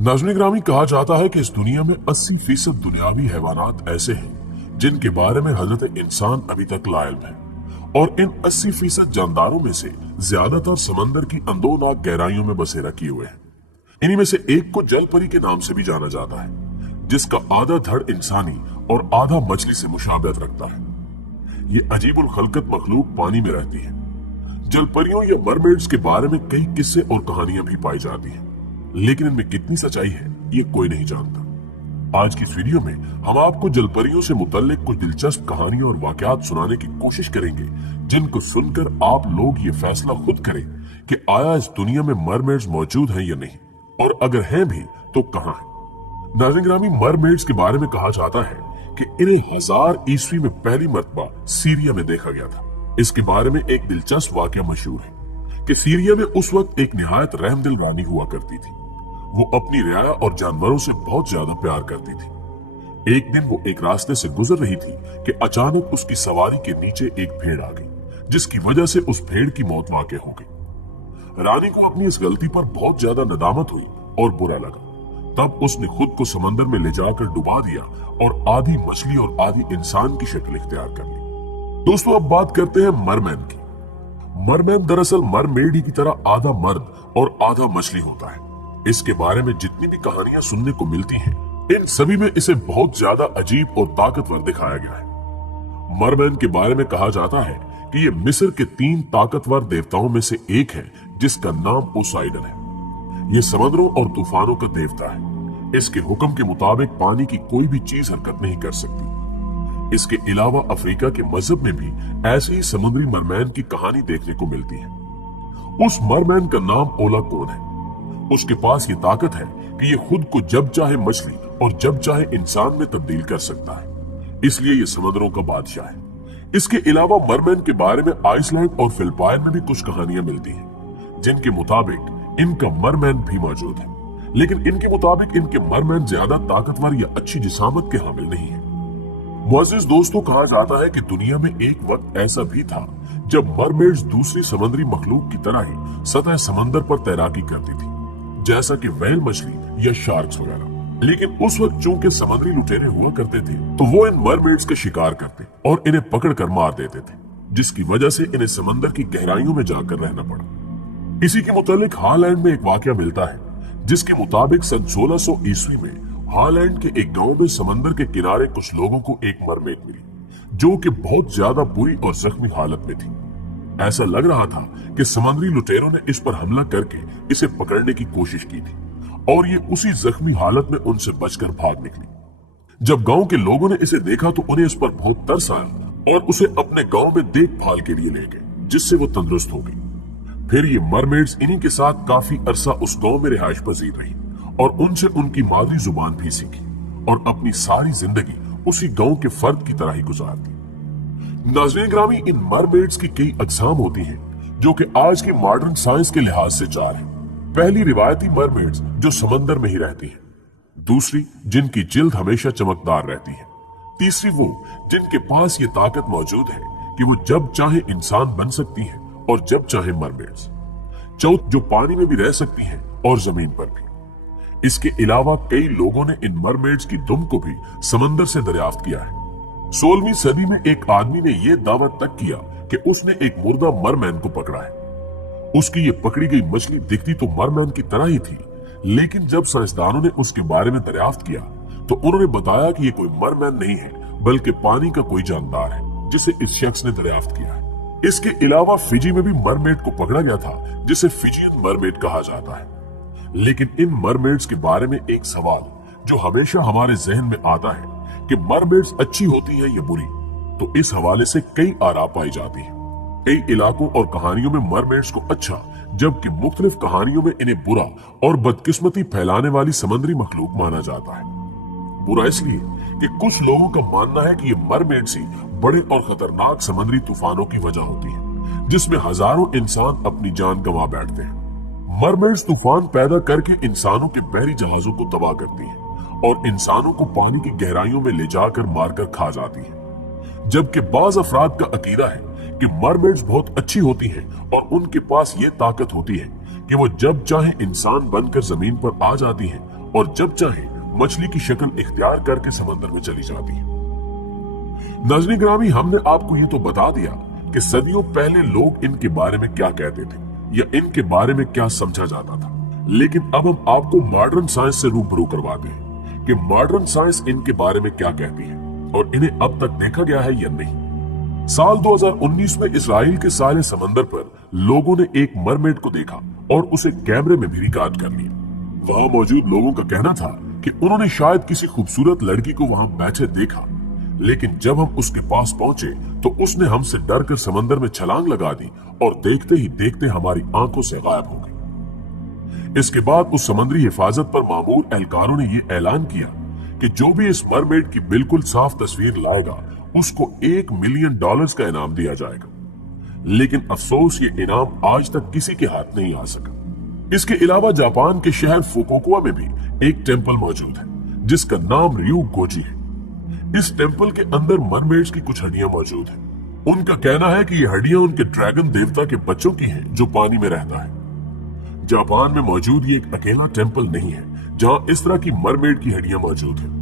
नाज़रीन ग्रामी, कहा जाता है कि इस दुनिया में 80% दुनियावी हैवानात ऐसे हैं जिनके बारे में हजरत इंसान अभी तक लाइल्म है, और इन 80% जानदारों में से ज्यादातर समंदर की अंदोनाक गहराइयों में बसेरा किए हुए हैं। इन्हीं में से एक को जल परी के नाम से भी जाना जाता है, जिसका आधा धड़ इंसानी और आधा मछली से मुशाबहत रखता है। ये अजीबुल खलकत मखलूक पानी में रहती है। जल परियों या मरमेड्स के बारे में कई किस्से और कहानियां भी पाई जाती हैं, लेकिन इनमें कितनी सच्चाई है ये कोई नहीं जानता। आज की इस वीडियो में हम आपको जलपरियों से मुतल्लिक कुछ दिलचस्प कहानियां और वाकयात सुनाने की कोशिश करेंगे, जिनको सुनकर आप लोग ये फैसला खुद करें कि आया इस दुनिया में मरमेड्स मौजूद हैं या नहीं, और अगर हैं भी तो कहां हैं। नाज़रीन ग्रामी, मरमेड्स के बारे में कहा जाता है कि इन्हें 1000 ईस्वी में पहली मर्तबा सीरिया में देखा गया था। इसके बारे में एक दिलचस्प वाकया मशहूर है कि सीरिया में उस वक्त एक निहायत रहमदिल रानी हुआ करती थी। वो अपनी रियाया और जानवरों से बहुत ज्यादा प्यार करती थी। एक दिन वो एक रास्ते से गुजर रही थी कि अचानक उसकी सवारी के नीचे एक भेड़ आ गई, जिसकी वजह से उस भेड़ की मौत वाक़ई हो गई। रानी को अपनी इस गलती पर बहुत ज्यादा नदामत हुई और बुरा लगा। तब उसने खुद को समंदर में ले जाकर डुबा दिया और आधी मछली और आधी इंसान की शक्ल इख्तियार कर ली। दोस्तों, अब बात करते हैं मरमैन की। मरमैन दरअसल मरमेड ही की तरह आधा मर्द और आधा मछली होता है। इसके बारे में जितनी भी कहानियां सुनने को मिलती हैं, इन सभी में इसे बहुत ज्यादा अजीब और ताकतवर दिखाया गया है। मरमैन के बारे में कहा जाता है कि ये मिस्र के 3 ताकतवर देवताओं में से एक है, जिसका नाम पोसाइडन है। ये समुद्रों और तूफानों का देवता है। इसके हुक्म के मुताबिक पानी की कोई भी चीज हरकत नहीं कर सकती। इसके अलावा अफ्रीका के मजहब में भी ऐसी ही समुद्री मरमैन की कहानी देखने को मिलती है। उस मरमैन का नाम ओला कौन है। उसके पास ये ताकत है कि ये खुद को जब चाहे मछली और जब चाहे इंसान में तब्दील कर सकता है, इसलिए ये समुद्रों का बादशाह है। इसके अलावा मरमैन के बारे में आइसलैंड और फिलिपाइन में भी कुछ कहानियां मिलती हैं, जिनके मुताबिक इनका मरमैन भी मौजूद है, लेकिन इनके मुताबिक इनके मरमैन ज्यादा ताकतवर या अच्छी जिसामत के हामिल नहीं है। मुअज़्ज़िज़ दोस्तों, कहा जाता है कि दुनिया में एक वक्त ऐसा भी था जब मरमेड्स दूसरी समुद्री मखलूक की तरह ही सतह समंदर पर तैराकी करती थी, जैसा कि व्हेल मछली या शार्क्स वगैरह। लेकिन उस वक्त चूंकि समुद्री लुटेरे हुआ करते थे, तो वो इन मरमेड्स का शिकार करते और इन्हें पकड़ कर मार देते थे, जिसकी वजह से इन्हें समंदर की गहराइयों में जाकर रहना पड़ा। इसी के मुतालिक हॉलैंड में एक वाकया मिलता है, जिसके मुताबिक सन 1600 ईस्वी में हॉलैंड के एक गांव में समंदर के किनारे कुछ लोगों को एक मरमेड मिली, जो कि बहुत ज्यादा बुरी और जख्मी हालत में थी। ऐसा लग रहा था कि समुद्री लुटेरों ने इस पर हमला करके इसे पकड़ने की कोशिश की थी, और ये उसी जख्मी हालत में उनसे बचकर भाग निकली। जब गांव के लोगों ने इसे देखा तो उन्हें इस पर बहुत तरस आया और उसे अपने गांव में देखभाल के लिए ले गए, जिससे वो तंदुरुस्त हो गई। फिर ये मरमेड्स इन्हीं के साथ काफी अरसा उस गांव में रिहाइश पजीर रही और उनसे उनकी मादरी जुबान भी सीखी और अपनी सारी जिंदगी उसी गांव के फर्द की तरह ही गुजार दी। नाज़रीन ग्रामी, इन मरमेड्स की कई अक़साम होती हैं, जो कि आज की मॉडर्न साइंस के लिहाज से 4 हैं। पहली रिवायती मरमेड्स जो समंदर में ही रहती हैं, दूसरी जिनकी जिल्द हमेशा चमकदार रहती है, तीसरी वो जिनके पास ये ताकत मौजूद है कि वो जब चाहे इंसान बन सकती हैं और जब चाहे मरमेड्स, चौथ जो पानी में भी रह सकती हैं और जमीन पर भी। इसके अलावा कई लोगों ने इन मरमेड्स की दुम को भी समंदर से दरियाफ्त किया है। 16वीं सदी में एक आदमी ने यह दावा तक किया कि उसने एक मुर्दा मरमैन को पकड़ा है। उसकी ये पकड़ी गई मछली दिखती तो मरमैन की तरह ही थी, लेकिन जब साइंसदानों ने उसके बारे में दरियाफ्त किया तो उन्होंने बताया कि ये कोई मरमैन नहीं है, बल्कि पानी का कोई जानदार है, जिसे इस शख्स ने दरियाफ्त किया है। इसके अलावा फिजी में भी मरमेड को पकड़ा गया था, जिसे फिजियन मरमेड कहा जाता है। लेकिन इन मरमेड्स के बारे में एक सवाल जो हमेशा हमारे जहन में आता है कि मरमेड्स अच्छी होती है या बुरी, तो इस हवाले से कई आरा पाई जाती हैं। कई इलाकों और कहानियों में मरमेड्स को अच्छा, जबकि मुख्तलिफ कहानियों में इन्हें बुरा और बदकिस्मती फैलाने वाली समुद्री मखलूक माना जाता है। बुरा इसलिए कि कुछ लोगों का मानना है कि ये मरमेड्स ही बड़े और खतरनाक समुद्री तूफानों की वजह होती है, जिसमें हजारों इंसान अपनी जान गंवा बैठते हैं। मरमेड्स तूफान पैदा करके इंसानों के बहरी जहाजों को तबाह करती हैं और इंसानों को पानी की गहराइयों में ले जाकर मारकर खा जाती हैं। जबकि बाज अफराद का अकीदा है कि मरमेड्स बहुत अच्छी होती हैं और उनके पास ये ताकत होती है कि वो जब चाहे इंसान बनकर जमीन पर आ जाती हैं और जब चाहे मछली की शक्ल इख्तियार करके समंदर में चली जाती है। नाज़रीन ग्रामी, हमने आपको ये तो बता दिया कि सदियों पहले लोग इनके बारे में क्या कहते थे या इनके बारे में क्या समझा जाता था, लेकिन अब हम आपको मॉडर्न साइंस से रूबरू करवाते हैं कि मॉडर्न साइंस इनके बारे में क्या कहती है और इन्हें अब तक देखा गया है या नहीं। साल 2019 में इजराइल के साले समंदर पर लोगों ने एक मरमेड को देखा और उसे कैमरे में भी रिकॉर्ड कर लिया। वहां मौजूद लोगों का कहना था कि उन्होंने शायद किसी खूबसूरत लड़की को वहां बैठे देखा, लेकिन जब हम उसके पास पहुंचे तो उसने हमसे डरकर समंदर में छलांग लगा दी और देखते ही देखते हमारी आंखों से गायब हो गई। इसके बाद उस समुद्री हिफाजत पर मामूर एहलकारों ने यह ऐलान किया कि जो भी इस मरमेड की बिल्कुल साफ तस्वीर लाएगा उसको $1 मिलियन का इनाम दिया जाएगा। लेकिन अफसोस ये इनाम आज तक किसी के हाथ नहीं आ सका। इसके अलावा जापान के शहर फुकुओका में भी एक टेंपल मौजूद है जिसका नाम ryugoji है। इस टेंपल के अंदर मरमेड्स की कुछ हड्डियां मौजूद हैं। उनका कहना है कि ये हड्डियां उनके ड्रैगन देवता के बच्चों की हैं जो पानी में रहता है। जापान में मौजूद ये एक अकेला टेंपल नहीं है जहां इस तरह की मरमेड की हड्डियां मौजूद हैं।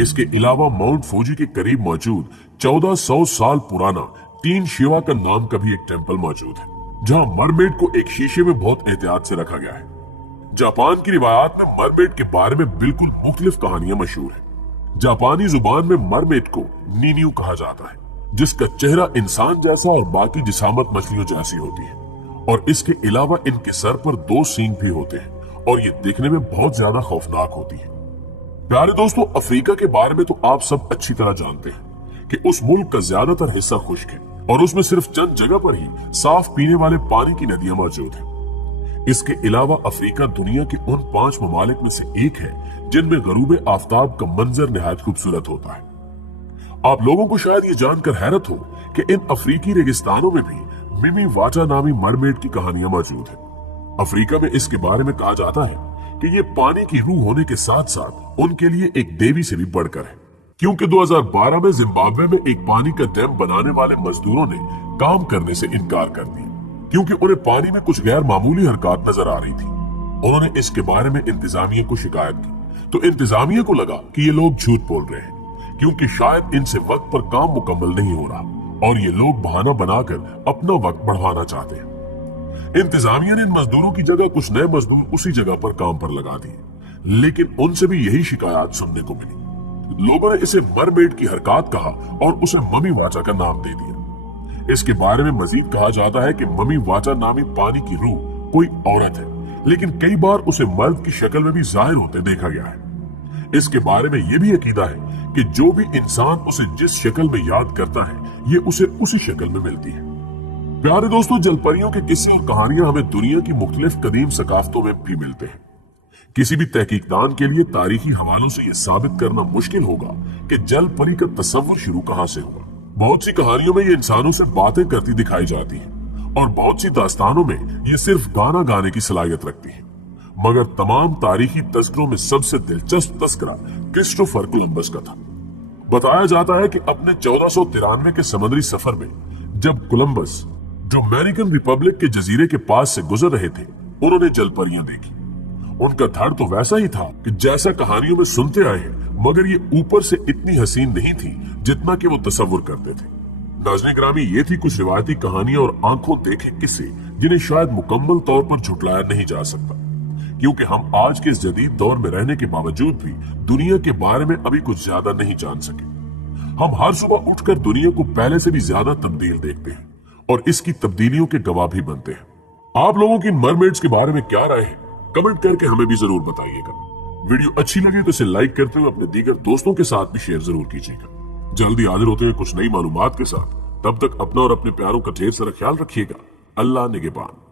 इसके अलावा माउंट फूजी के करीब मौजूद 1400 साल पुराना तीन शिवा का नाम का भी एक टेंपल मौजूद है जहां मरमेड को एक शीशे में बहुत एहतियात से रखा गया है। जापान की रिवायात में मरमेड के बारे में बिल्कुल मुख्तलिफ कहानियां मशहूर हैं। जापानी जुबान में मरमेड को नीन्यू कहा जाता है, जिसका चेहरा इंसान जैसा और बाकी जिसामत मछलियों जैसी होती है और इसके अलावा इनके सर पर 2 सींग भी होते हैं और ये देखने में बहुत ज्यादा खौफनाक होती है। प्यारे दोस्तों, अफ्रीका के बारे में तो आप सब अच्छी तरह जानते हैं कि उस मुल्क का ज्यादातर हिस्सा खुश्क है और उसमें सिर्फ चंद जगह पर ही साफ पीने वाले पानी की नदियां मौजूद हैं। इसके अलावा अफ्रीका दुनिया के उन 5 ममालिक में से एक है जिनमें गरूब आफताब का मंजर निहायत खूबसूरत होता है। आप लोगों को शायद ये जानकर हैरत हो कि इन अफ्रीकी रेगिस्तानों में भी मिमी वाटा नामी मरमेड की कहानियां मौजूद है। अफ्रीका में इसके बारे में कहा जाता है कि ये पानी की रूह होने के साथ साथ उनके लिए एक देवी से भी बढ़कर है, क्योंकि 2012 में जिम्बाब्वे में एक पानी का डैम बनाने वाले मजदूरों ने काम करने से इनकार कर दिया क्योंकि उन्हें पानी में कुछ गैर मामूली हरकत नजर आ रही थी। उन्होंने इसके बारे में इंतजामिया को शिकायत की तो इंतजामिया को लगा कि ये लोग झूठ बोल रहे हैं क्योंकि शायद इनसे वक्त पर काम मुकम्मल नहीं हो रहा और ये लोग बहाना बनाकर अपना वक्त बढ़वाना चाहते हैं। इंतजामिया ने इन मजदूरों की जगह कुछ नए मजदूर उसी जगह पर काम पर लगा दिए, लेकिन उनसे भी यही शिकायत सुनने को मिली। लोगों ने इसे मरमेड की हरकत कहा और उसे मम्मी वाचा का नाम दे दिया। इसके बारे में मजीद कहा जाता है कि मम्मी वाचा नामी पानी की रूह कोई औरत है, लेकिन कई बार उसे मर्द की शक्ल में भी जाहिर होते देखा गया है। इसके बारे में यह भी अकीदा है कि जो भी इंसान उसे जिस शक्ल में याद करता है ये उसे उसी शक्ल में मिलती है। प्यारे दोस्तों, जलपरियों के किस्से और कहानियां हमें दुनिया की मुख्तलिफ कदीम सकाफतों में भी मिलते हैं। किसी भी तहकीकदान के लिए तारीखी हवालों से यह साबित करना मुश्किल होगा कि जल परी का तस्वुर शुरू कहां से हुआ। बहुत सी कहानियों में ये इंसानों से बातें करती दिखाई जाती है और बहुत सी दास्तानों में ये सिर्फ गाना गाने की सलाहियत रखती है। मगर तमाम तारीखी तस्करों में सबसे दिलचस्प तस्करा क्रिस्टोफर कोलंबस का था। बताया जाता है कि अपने 1493 के समुद्री सफर में जब कोलंबस डोमिनिकन रिपब्लिक के जजीरे के पास से गुजर रहे थे, उन्होंने जलपरियां देखी। उनका धड़ तो वैसा ही था कि जैसा कहानियों में सुनते आए हैं, मगर ये ऊपर से इतनी हसीन नहीं थी जितना कि वो तसव्वुर करते थे। नाज़रीन ग्रामी, ये थी कुछ रिवायती कहानियां और आंखों देखे किस्से जिन्हें शायद मुकम्मल तौर पर झुटलाया नहीं जा सकता, क्योंकि हम आज के इस जदीद दौर में रहने के बावजूद भी दुनिया के बारे में अभी कुछ ज्यादा नहीं जान सके। हम हर सुबह उठकर दुनिया को पहले से भी ज्यादा तब्दील देखते हैं और इसकी तब्दीलियों के गवाह भी बनते हैं। आप लोगों की मरमेड्स के बारे में क्या राय है, कमेंट करके हमें भी जरूर बताइएगा। वीडियो अच्छी लगे तो इसे लाइक करते हुए अपने दीगर दोस्तों के साथ भी शेयर जरूर कीजिएगा। जल्दी हाजिर होते हुए कुछ नई मालूमात के साथ। तब तक अपना और अपने प्यारों का ढेर सारा ख्याल रखिएगा। अल्लाह निगहबान।